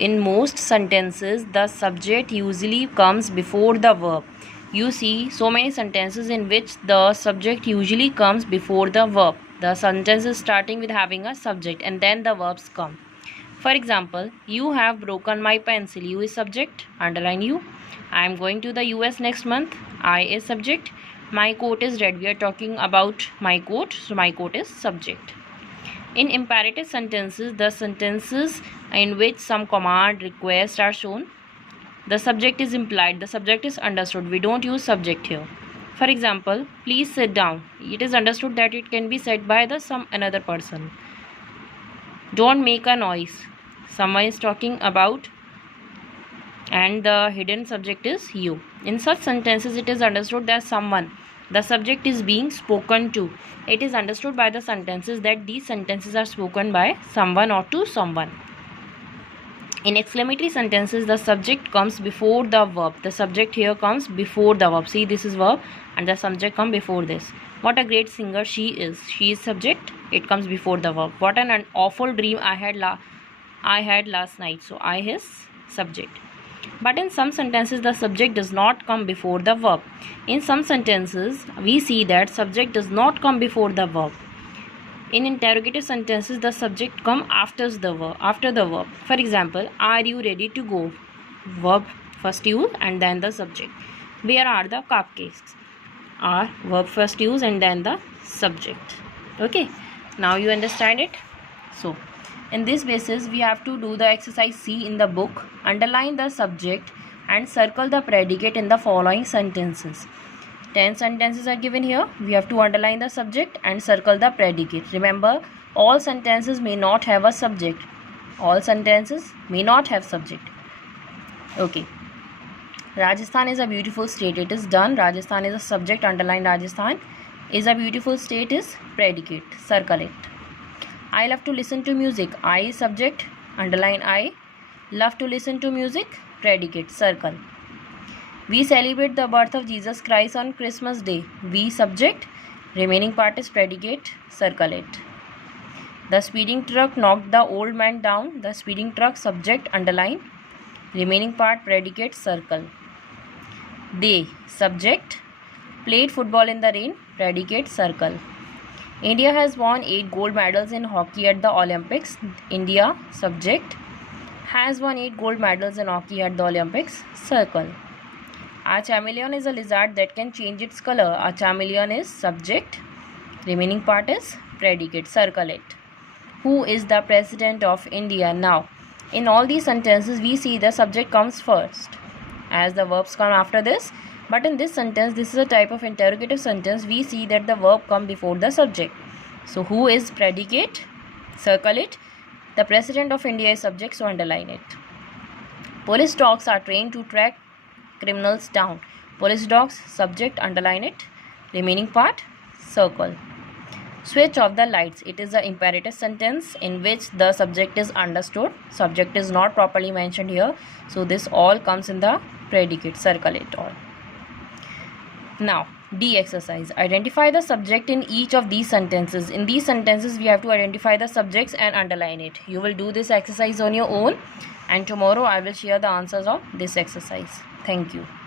in most sentences the subject usually comes before the verb. You see so many sentences in which the subject usually comes before the verb. The sentence is starting with having a subject and then the verbs come. For example, you have broken my pencil. You is subject, underline you. I am going to the US next month. I is subject. My coat is red. We are talking about my coat, so my coat is subject. In imperative sentences, the sentences in which some command requests are shown, the subject is implied, the subject is understood. We don't use subject here. For example, please sit down. It is understood that it can be said by the some another person. Don't make a noise. Someone is talking about and the hidden subject is you. In such sentences, it is understood that someone, the subject is being spoken to. It is understood by the sentences that these sentences are spoken by someone or to someone. In exclamatory sentences, the subject comes before the verb. The subject here comes before the verb. See, this is verb and the subject comes before this. What a great singer she is. She is subject. It comes before the verb. What an awful dream I had last night. So I is subject. But in some sentences, the subject does not come before the verb. In some sentences, we see that subject does not come before the verb. In interrogative sentences, the subject comes after the verb. For example, are you ready to go? Verb first use and then the subject. Where are the cupcakes? Are verb first use and then the subject. Okay, now you understand it. So in this basis, we have to do the exercise C in the book. Underline the subject and circle the predicate in the following sentences. 10 sentences are given here. We have to underline the subject and circle the predicate. Remember, all sentences may not have a subject. All sentences may not have subject. Okay. Rajasthan is a beautiful state. It is done. Rajasthan is a subject. Underline Rajasthan. Is a beautiful state is predicate. Circle it. I love to listen to music. I is subject. Underline I. Love to listen to music. Predicate. Circle. We celebrate the birth of Jesus Christ on Christmas Day. We subject. Remaining part is predicate. Circle it. The speeding truck knocked the old man down. The speeding truck subject. Underline. Remaining part predicate. Circle. They subject. Played football in the rain. Predicate. Circle. India has won 8 gold medals in hockey at the Olympics. India subject. Has won 8 gold medals in hockey at the Olympics. Circle. A chameleon is a lizard that can change its color. A chameleon is subject. Remaining part is predicate. Circle it. Who is the president of India now? In all these sentences, we see the subject comes first as the verbs come after this. But in this sentence, this is a type of interrogative sentence. We see that the verb comes before the subject. So who is predicate? Circle it. The president of India is subject, so underline it. Police dogs are trained to track criminals down. Police dogs subject, underline it. Remaining part circle. Switch off the lights. It is an imperative sentence in which the subject is understood. Subject is not properly mentioned here, so this all comes in the predicate. Circle it all. Now D exercise. Identify the subject in each of these sentences. In these sentences, we have to identify the subjects and underline it. You will do this exercise on your own, and tomorrow I will share the answers of this exercise. Thank you.